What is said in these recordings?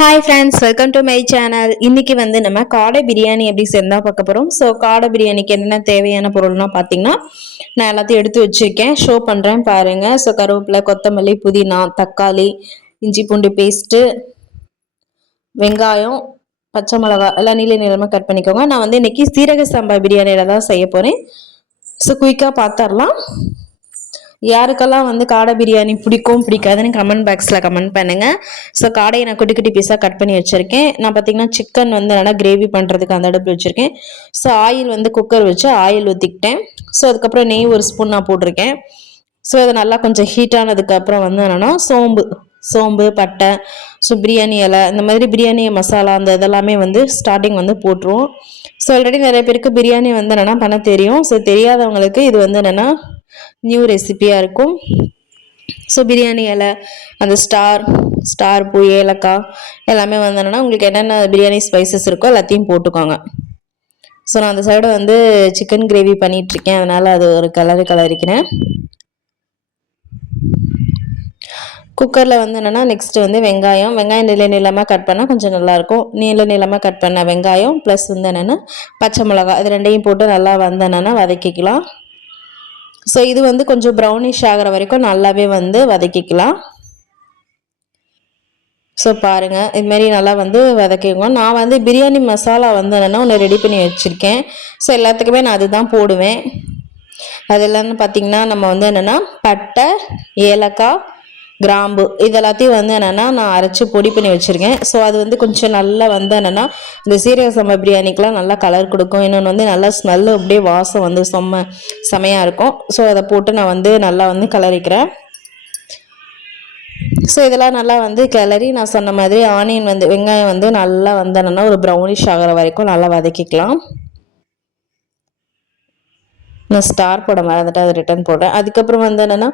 Hi friends, welcome to my channel. இன்னைக்கு வந்து நம்ம காடை பிரியாணி எப்படி சேர்ந்தா பார்க்க போகிறோம். ஸோ காடை பிரியாணிக்கு என்னென்ன தேவையான பொருள்னா பார்த்தீங்கன்னா, நான் எல்லாத்தையும் எடுத்து வச்சுருக்கேன், ஷோ பண்ணுறேன் பாருங்கள். ஸோ கருவேப்பிலை, கொத்தமல்லி, புதினா, தக்காளி, இஞ்சி பூண்டு பேஸ்ட்டு, வெங்காயம், பச்சை மிளகா எல்லாம் நீல நீளமாக கட் பண்ணிக்கோங்க. நான் வந்து இன்னைக்கு சீரக சம்பா பிரியாணியில் தான் செய்ய போகிறேன். ஸோ குயிக்காக பார்த்துடலாம். யாருக்கெல்லாம் வந்து காடை பிரியாணி பிடிக்கும் பிடிக்காதுன்னு கமெண்ட் பாக்ஸில் கமெண்ட் பண்ணுங்கள். ஸோ காடையை நான் குட்டி குட்டி பீஸாக கட் பண்ணி வச்சுருக்கேன். நான் பார்த்தீங்கன்னா சிக்கன் வந்து நல்லா கிரேவி பண்ணுறதுக்கு அந்த அடுப்பு வச்சுருக்கேன். ஸோ ஆயில் வந்து குக்கர் வச்சு ஆயில் ஊற்றிக்கிட்டேன். ஸோ அதுக்கப்புறம் நெய் ஒரு ஸ்பூன் நான் போட்டிருக்கேன். ஸோ அது நல்லா கொஞ்சம் ஹீட் ஆனதுக்கப்புறம் வந்து என்னென்னா சோம்பு, பட்டை, ஸோ பிரியாணி இலை, இந்த மாதிரி பிரியாணி மசாலா அந்த இதெல்லாமே வந்து ஸ்டார்டிங் வந்து போட்டுருவோம். ஸோ ஆல்ரெடி நிறைய பேருக்கு பிரியாணி வந்து என்னென்னா பண்ண தெரியும். ஸோ தெரியாதவங்களுக்கு இது வந்து என்னென்னா நியூ ரெசிபியாக இருக்கும். ஸோ பிரியாணி இலை, அந்த ஸ்டார் பூ, ஏலக்காய் எல்லாமே வந்து என்னென்னா உங்களுக்கு என்னென்ன பிரியாணி ஸ்பைசஸ் இருக்கோ எல்லாத்தையும் போட்டுக்கோங்க. ஸோ நான் அந்த சைடு வந்து சிக்கன் கிரேவி பண்ணிகிட்ருக்கேன், அதனால் அது ஒரு கலரிக்கிறேன். குக்கரில் வந்து என்னென்னா நெக்ஸ்ட்டு வந்து வெங்காயம் நீளமாக கட் பண்ணால் கொஞ்சம் நல்லாயிருக்கும். நீளமாக கட் பண்ண வெங்காயம் ப்ளஸ் வந்து என்னென்னா பச்சை மிளகா, இது ரெண்டையும் போட்டு நல்லா வந்து என்னென்னா வதக்கிக்கலாம். ஸோ இது வந்து கொஞ்சம் ப்ரௌனிஷ் ஆகிற வரைக்கும் நல்லாவே வந்து வதக்கிக்கலாம். ஸோ பாருங்கள், இதுமாரி நல்லா வந்து வதக்கிக்குவோம். நான் வந்து பிரியாணி மசாலா வந்து என்னென்னா ஒன்று ரெடி பண்ணி வச்சுருக்கேன். ஸோ எல்லாத்துக்குமே நான் அதுதான் போடுவேன். அது இல்லைன்னு பார்த்தீங்கன்னா நம்ம வந்து என்னென்னா பட்டை, ஏலக்காய், கிராம்பு இது எல்லாத்தையும் வந்து என்னென்னா நான் அரைச்சி பொடி பண்ணி வச்சுருக்கேன். ஸோ அது வந்து கொஞ்சம் நல்லா வந்து என்னென்னா இந்த சீரக சம்பா பிரியாணிக்கெலாம் நல்லா கலர் கொடுக்கும். இன்னொன்று வந்து நல்லா ஸ்மெல்லு அப்படியே வாசம் வந்து செமையாக இருக்கும். ஸோ அதை போட்டு நான் வந்து நல்லா வந்து கிளறிக்கிறேன். ஸோ இதெல்லாம் நல்லா வந்து கிளறி நான் சொன்ன மாதிரி ஆனியன் வந்து வெங்காயம் வந்து நல்லா வந்து என்னென்னா ஒரு ப்ரௌனிஷ் ஆகிற வரைக்கும் நல்லா வதக்கிக்கலாம். நான் ஸ்டார் போட மறந்துட்டு அதை ரிட்டன் போடுறேன். அதுக்கப்புறம் வந்து என்னென்னா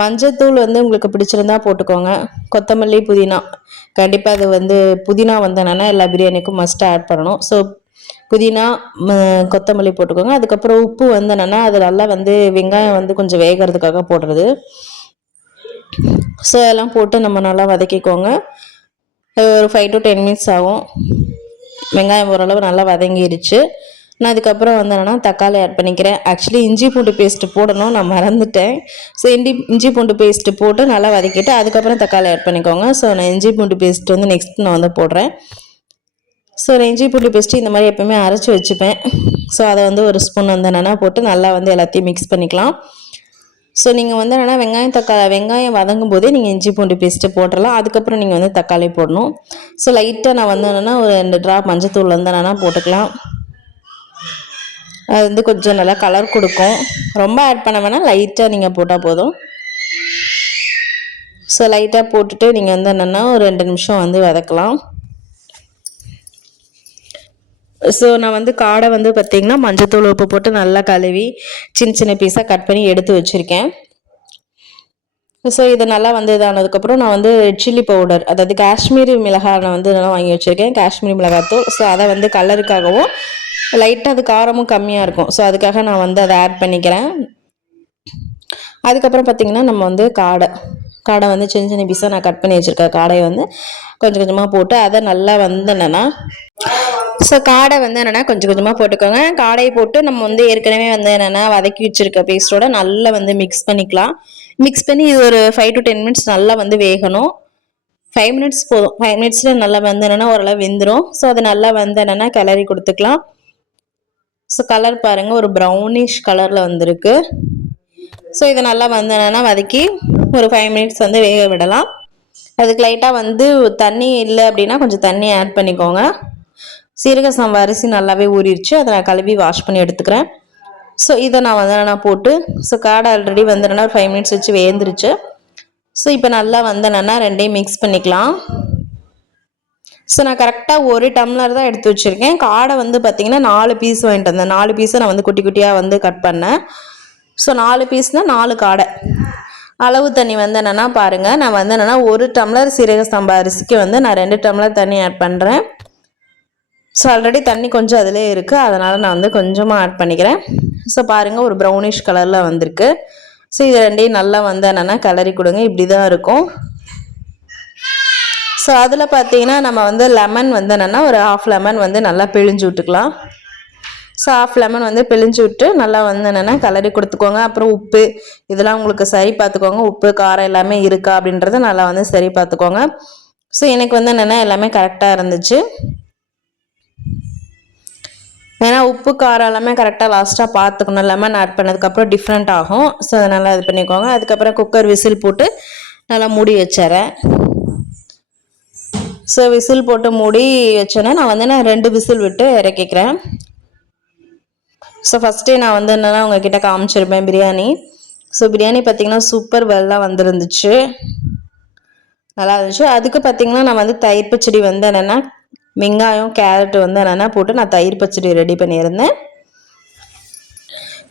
மஞ்சத்தூள் வந்து உங்களுக்கு பிடிச்சிருந்தா போட்டுக்கோங்க. கொத்தமல்லி, புதினா கண்டிப்பாக அது வந்து புதினா வந்து என்னென்னா எல்லா பிரியாணிக்கும் மஸ்ட் ஆட் பண்ணணும். ஸோ புதினா, கொத்தமல்லி போட்டுக்கோங்க. அதுக்கப்புறம் உப்பு வந்து என்னென்னா அது நல்லா வந்து வெங்காயம் வந்து கொஞ்சம் வேகிறதுக்காக போடுறது. ஸோ அதெல்லாம் போட்டு நம்ம நல்லா வதக்கிக்கோங்க. ஒரு 5 to 10 மினிட்ஸ் ஆகும். வெங்காயம் ஓரளவு நல்லா வதங்கிடுச்சு. நான் அதுக்கப்புறம் வந்து என்னென்னா தக்காளி ஆட் பண்ணிக்கிறேன். ஆக்சுவலி இஞ்சி பூண்டு பேஸ்ட்டு போடணும், நான் மறந்துட்டேன். ஸோ இஞ்சி பூண்டு பேஸ்ட்டு போட்டு நல்லா வதக்கிட்டு அதுக்கப்புறம் தக்காளி ஆட் பண்ணிக்கோங்க. ஸோ நான் இஞ்சி பூண்டு பேஸ்ட்டு வந்து நெக்ஸ்ட் நான் வந்து போடுறேன். ஸோ நான் இஞ்சி பூண்டு பேஸ்ட்டு இந்த மாதிரி எப்போவுமே அரைச்சி வச்சுப்பேன். ஸோ அதை வந்து ஒரு ஸ்பூன் வந்து என்னென்னா போட்டு நல்லா வந்து எல்லாத்தையும் மிக்ஸ் பண்ணிக்கலாம். ஸோ நீங்கள் வந்து என்னென்னா வெங்காயம் வதங்கும் போதே நீங்கள் இஞ்சி பூண்டு பேஸ்ட்டு போட்டுடலாம். அதுக்கப்புறம் நீங்கள் வந்து தக்காளி போடணும். ஸோ லைட்டாக நான் வந்து என்னென்னா ஒரு 2 ட்ராப் மஞ்சத்தூள் வந்து என்னென்னா போட்டுக்கலாம். அது வந்து கொஞ்சம் நல்லா கலர் கொடுக்கும். ரொம்ப ஆட் பண்ண வேணால் லைட்டாக நீங்கள் போட்டால் போதும். ஸோ லைட்டாக போட்டுட்டு நீங்கள் வந்து என்னென்னா ஒரு 2 நிமிஷம் வந்து வதக்கலாம். ஸோ நான் வந்து காடை வந்து பார்த்திங்கன்னா மஞ்சத்தூள் உப்பு போட்டு நல்லா கழுவி சின்ன பீஸாக கட் பண்ணி எடுத்து வச்சுருக்கேன். ஸோ இது நல்லா வந்து இதானதுக்கப்புறம் நான் வந்து சில்லி பவுடர், அதாவது காஷ்மீரி மிளகாய் நான் வந்து நல்லா வாங்கி வச்சுருக்கேன், காஷ்மீரி மிளகாய்த்தூள். ஸோ அதை வந்து கலருக்காகவும் லைட்டாக அது காரமும் கம்மியாக இருக்கும். ஸோ அதுக்காக நான் வந்து அதை ஆட் பண்ணிக்கிறேன். அதுக்கப்புறம் பார்த்திங்கன்னா நம்ம வந்து காடை வந்து சின்ன பீஸாக நான் கட் பண்ணி வச்சுருக்கேன். காடையை வந்து கொஞ்சம் கொஞ்சமாக போட்டு அதை நல்லா வந்து என்னென்னா ஸோ காடை வந்து என்னென்னா கொஞ்சம் கொஞ்சமாக போட்டுக்கோங்க. காடையை போட்டு நம்ம வந்து ஏற்கனவே வந்து என்னென்னா வதக்கி வச்சுருக்க பேஸ்ட்டோட நல்லா வந்து மிக்ஸ் பண்ணிக்கலாம். மிக்ஸ் பண்ணி இது ஒரு 5 to 10 மினிட்ஸ் நல்லா வந்து வேகணும். 5 மினிட்ஸ் போதும். 5 மினிட்ஸில் நல்லா வந்து என்னென்னா ஓரளவு வெந்துடும். ஸோ அது நல்லா வந்து என்னென்னா கிளறி கொடுத்துக்கலாம். ஸோ கலர் பாருங்கள், ஒரு ப்ரௌனிஷ் கலரில் வந்திருக்கு. ஸோ இதை நல்லா வந்து என்னென்னா வதக்கி ஒரு 5 மினிட்ஸ் வந்து வேக விடலாம். அதுக்கு லைட்டாக வந்து தண்ணி இல்லை அப்படின்னா கொஞ்சம் தண்ணி ஆட் பண்ணிக்கோங்க. சீரக சம்பா அரிசி நல்லாவே ஊறிடுச்சு, அதை நான் கழுவி வாஷ் பண்ணி எடுத்துக்கிறேன். ஸோ இதை நான் வந்து நான் போட்டு ஸோ காடை ஆல்ரெடி வந்து என்னென்னா ஒரு 5 மினிட்ஸ் வச்சு வேந்துருச்சு. ஸோ இப்போ நல்லா வந்து என்னென்னா ரெண்டையும் மிக்ஸ் பண்ணிக்கலாம். ஸோ நான் கரெக்டாக 1 டம்ளர் தான் எடுத்து வச்சுருக்கேன். காடை வந்து பார்த்திங்கன்னா 4 பீஸ் வாங்கிட்டு வந்தேன். 4 பீஸை நான் வந்து குட்டி குட்டியாக வந்து கட் பண்ணேன். ஸோ 4 பீஸ்னால் 4 காடை. அளவு தண்ணி வந்து என்னென்னா பாருங்கள், நான் வந்து என்னென்னா 1 டம்ளர் சீரக சம்பா அரிசிக்கு வந்து நான் 2 டம்ளர் தண்ணி ஆட் பண்ணுறேன். ஸோ ஆல்ரெடி தண்ணி கொஞ்சம் அதிலே இருக்குது, அதனால் நான் வந்து கொஞ்சமாக ஆட் பண்ணிக்கிறேன். ஸோ பாருங்கள், ஒரு ப்ரௌனிஷ் கலரில் வந்திருக்கு. ஸோ இது ரெண்டையும் நல்லா வந்து என்னென்னா கிளறி கொடுங்க. இப்படி தான் இருக்கும். ஸோ அதில் பார்த்தீங்கன்னா நம்ம வந்து லெமன் வந்து என்னென்னா ஒரு ஹாஃப் லெமன் வந்து நல்லா பிழிஞ்சு விட்டுக்கலாம். ஸோ ஹாஃப் லெமன் வந்து பிழிஞ்சு விட்டு நல்லா வந்து என்னென்னா கலரி கொடுத்துக்கோங்க. அப்புறம் உப்பு இதெல்லாம் உங்களுக்கு சரி பார்த்துக்கோங்க. உப்பு காரம் எல்லாமே இருக்கா அப்படின்றத நல்லா வந்து சரி பார்த்துக்கோங்க. ஸோ எனக்கு வந்து என்னென்னா எல்லாமே கரெக்டாக இருந்துச்சு. ஏன்னா உப்பு காரம் எல்லாமே கரெக்டாக லாஸ்ட்டாக பார்த்துக்கணும். லெமன் ஆட் பண்ணதுக்கப்புறம் டிஃப்ரெண்ட் ஆகும். ஸோ அதனால் இது பண்ணிக்கோங்க. அதுக்கப்புறம் குக்கர் விசில் போட்டு நல்லா மூடி வச்சிடறேன். ஸோ விசில் போட்டு மூடி வச்சோன்னே நான் வந்து 2 விசில் விட்டு இறக்கிக்கிறேன். ஸோ ஃபஸ்ட்டே நான் வந்து என்னென்னா உங்ககிட்ட காமிச்சிருப்பேன் பிரியாணி. ஸோ பிரியாணி பார்த்திங்கன்னா சூப்பர் வெல்லாக வந்துருந்துச்சு, நல்லா இருந்துச்சு. அதுக்கு பார்த்திங்கன்னா நான் வந்து தயிர் பச்சடி வந்து என்னென்னா வெங்காயம் கேரட் வந்து என்னென்னா போட்டு நான் தயிர் பச்சடி ரெடி பண்ணியிருந்தேன்.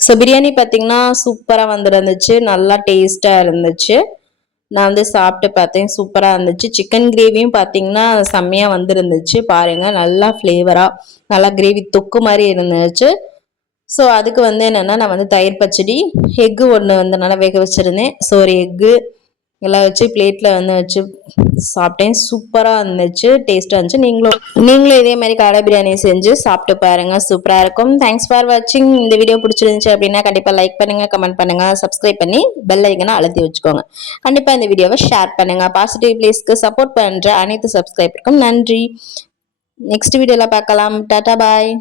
ஸோ பிரியாணி பார்த்திங்கன்னா சூப்பராக வந்துருந்துச்சு, நல்லா டேஸ்ட்டாக இருந்துச்சு. நான் வந்து சாப்பிட்டு பார்த்தேன், சூப்பராக இருந்துச்சு. சிக்கன் கிரேவியும் பார்த்திங்கன்னா செம்மையாக வந்துருந்துச்சு பாருங்கள், நல்லா ஃப்ளேவராக நல்லா கிரேவி தொக்கு மாதிரி இருந்துச்சு. ஸோ அதுக்கு வந்து என்னென்னா நான் வந்து தயிர் பச்சடி எக்கு ஒன்று வந்து நல்லா வேக வச்சுருந்தேன். ஸோ ஒரு எக்கு எல்லாம் வச்சு பிளேட்டில் வந்து வச்சு சாப்பிட்டேன், சூப்பராக இருந்துச்சு, டேஸ்ட்டாக இருந்துச்சு. நீங்களும் இதே மாதிரி காடை பிரியாணி செஞ்சு சாப்பிட்டு பாருங்கள், சூப்பராக இருக்கும். தேங்க்ஸ் ஃபார் வாட்சிங். இந்த வீடியோ பிடிச்சிருந்துச்சு அப்படின்னா கண்டிப்பாக லைக் பண்ணுங்கள், கமெண்ட் பண்ணுங்கள், சப்ஸ்கிரைப் பண்ணி பெல் ஐக்கனை அழுத்தி வச்சுக்கோங்க. கண்டிப்பாக இந்த வீடியோவை ஷேர் பண்ணுங்கள். பாசிட்டிவ் பிளேஸ்க்கு சப்போர்ட் பண்ணுற அனைத்து சப்ஸ்கிரைபருக்கும் நன்றி. நெக்ஸ்ட் வீடியோவில் பார்க்கலாம். டாடா பாய்.